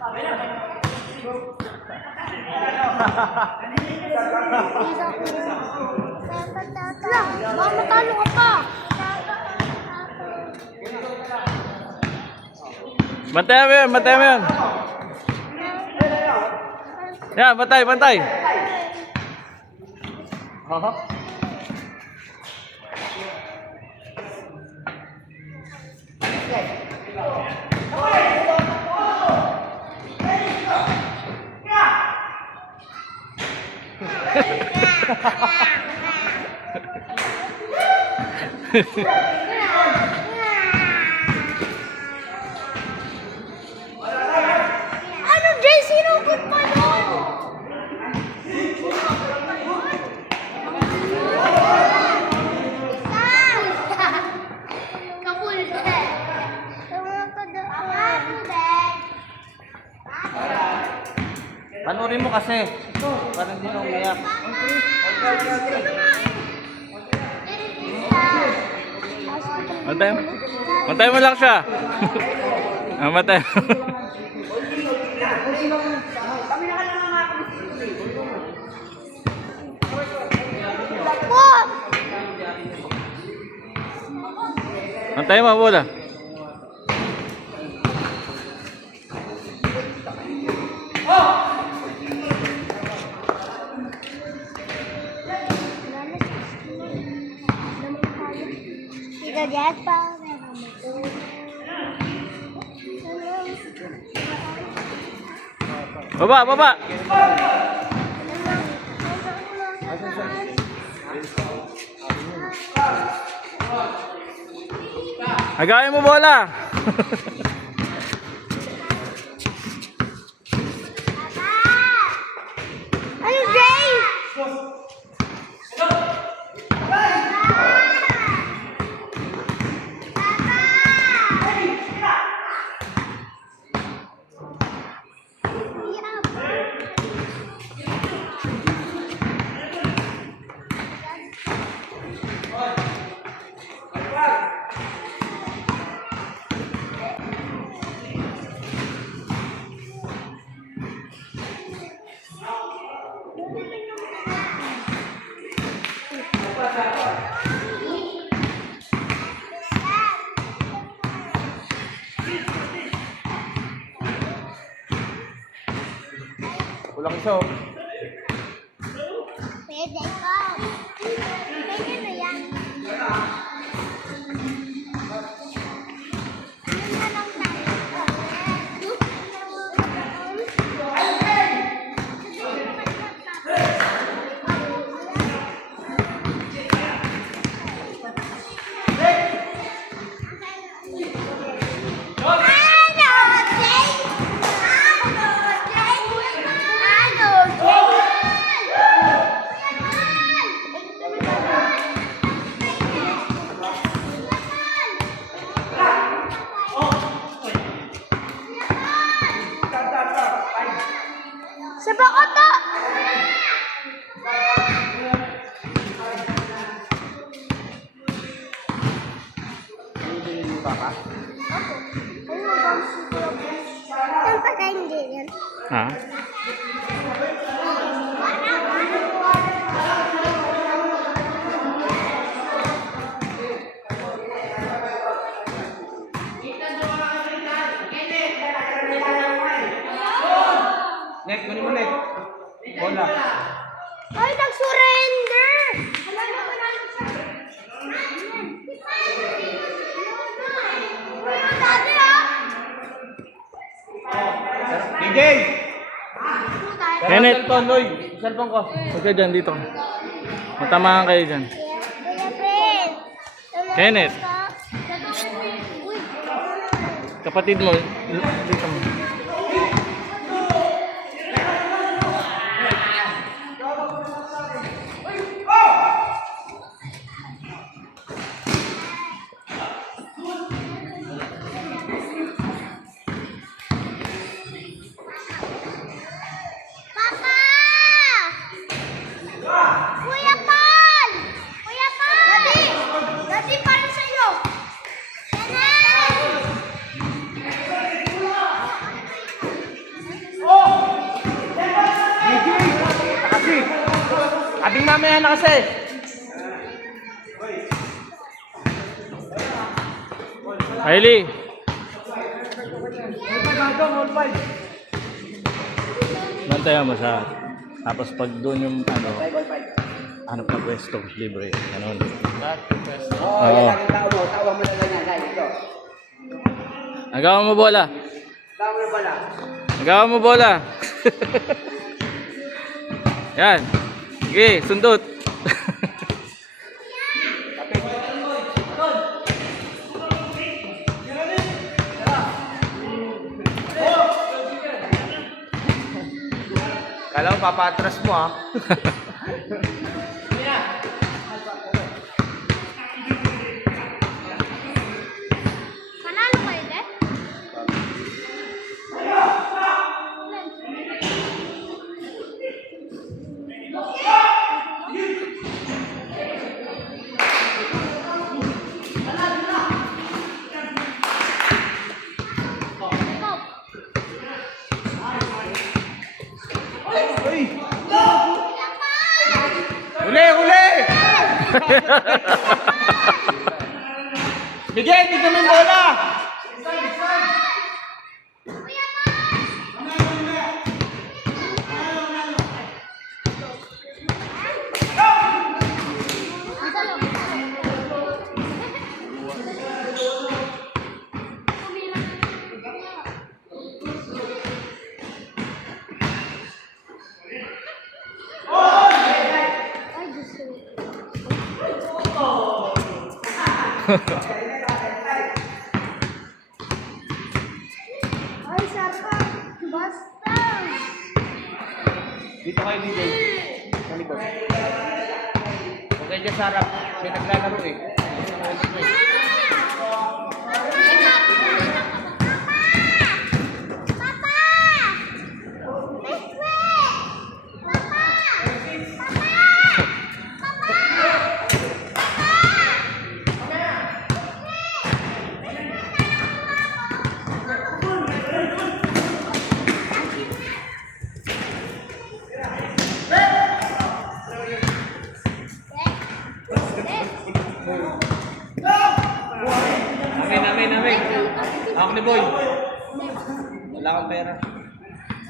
Baka matalo ka pa. Bantayan mo yun, bantayan mo yun. Yan, bantay, bantay. Ano, Jay? Sinugot pa yun? Panurin mo kasi. Parang hindi na umiyak. Bantay mo. Bantay mo lang siya. Bantay mo. Bantay mo, bola. Kita lihat pa. Baba, baba. Agayin mo bola. Ano, Jay? Kulang isa. Pwede ikaw. Pwede na yan. Ano na lang sa bakota! Saan pa kayo hindi yan? Ha? Net, kunin mo net. Bola. Ay, nag-surrender! Dati ah! DJ! Kenneth! Cellphone, Lloyd. Cellphone ko. Huwag ka dyan, dito. Matamaan kayo dyan. Kuya Fred! Kenneth! Kapatid mo, dito mo. Papa! Kuya Paul! Kuya Paul! Dati para sa'yo! Kenneth! Abing mamaya na kasi. Hailey. Bantayan mo siya. Tapos pag doon yung hanap na pwesto, libre. Ganun. Oo. Agawan mo bola. Agawan mo bola. Yan. Sige, sundot. Kala mo papatras mo ah. Panalo kayo, de? Huli! Huli! Bigyan! Bigyan mo yung bola! Ay, sarap. Basta. Dito kayo, DJ. Sa likod. Okay dyan sa harap. May naglalaro eh. Papa! This way! Papa! Namin. Ako ni Boy. Wala akong pera.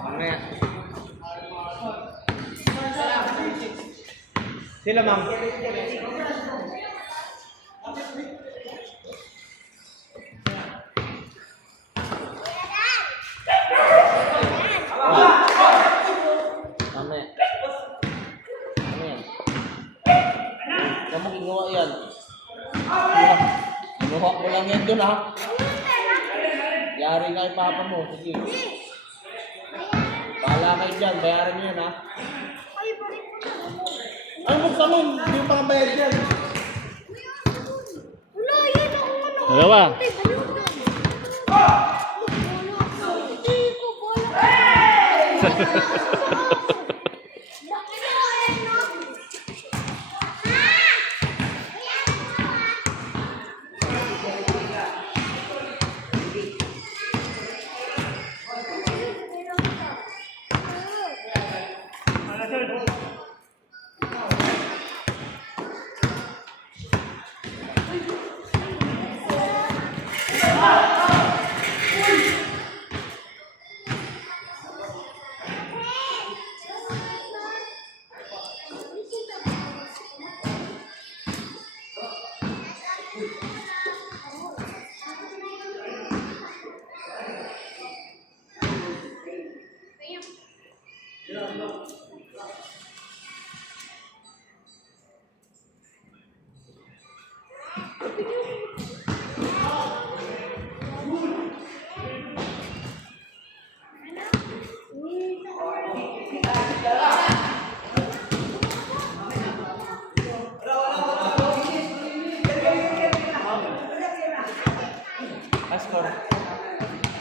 Mamaya. Sila, ma'am. Mamaya. Kamu kinuha yan. Kinuha mo lang yan dun, ha? Yari nga yung papa mo. Sige. Bahala kayo dyan. Bayaran nyo yan, ha? Ay, balik mo na. Ay, buksan mo. Hindi yung pangbayad yan. Wala, yan ako ano. Dalawa. Ay, balik mo na. Hindi ko bola.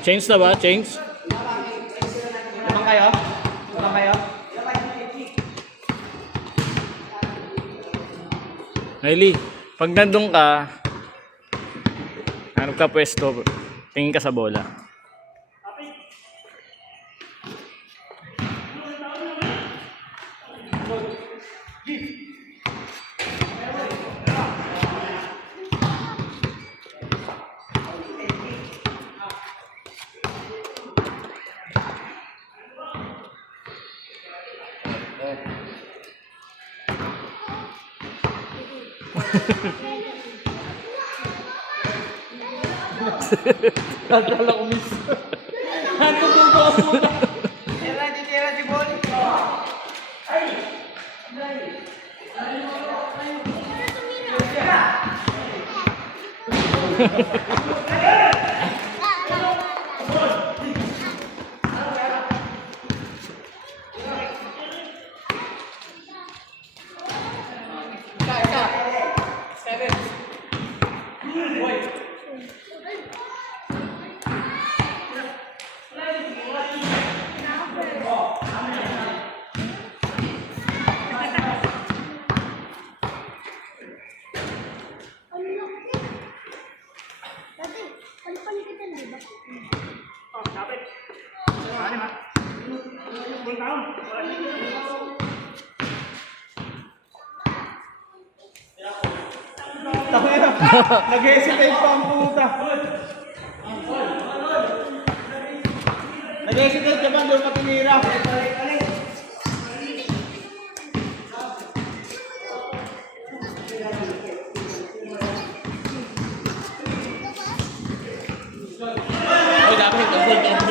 Change na ba? Change? Limang kayo? Limang kayo? Hailey, pag nandun ka, hanap ka pwesto, tingin ka sa bola. Kakala ko miss. Ano kung ko po? Tira di boli. Dati, pan kita di ba? Nag-hesitate pa ang puta. Nag-hesitate ka ba doon matinira? Ay, dapat ito.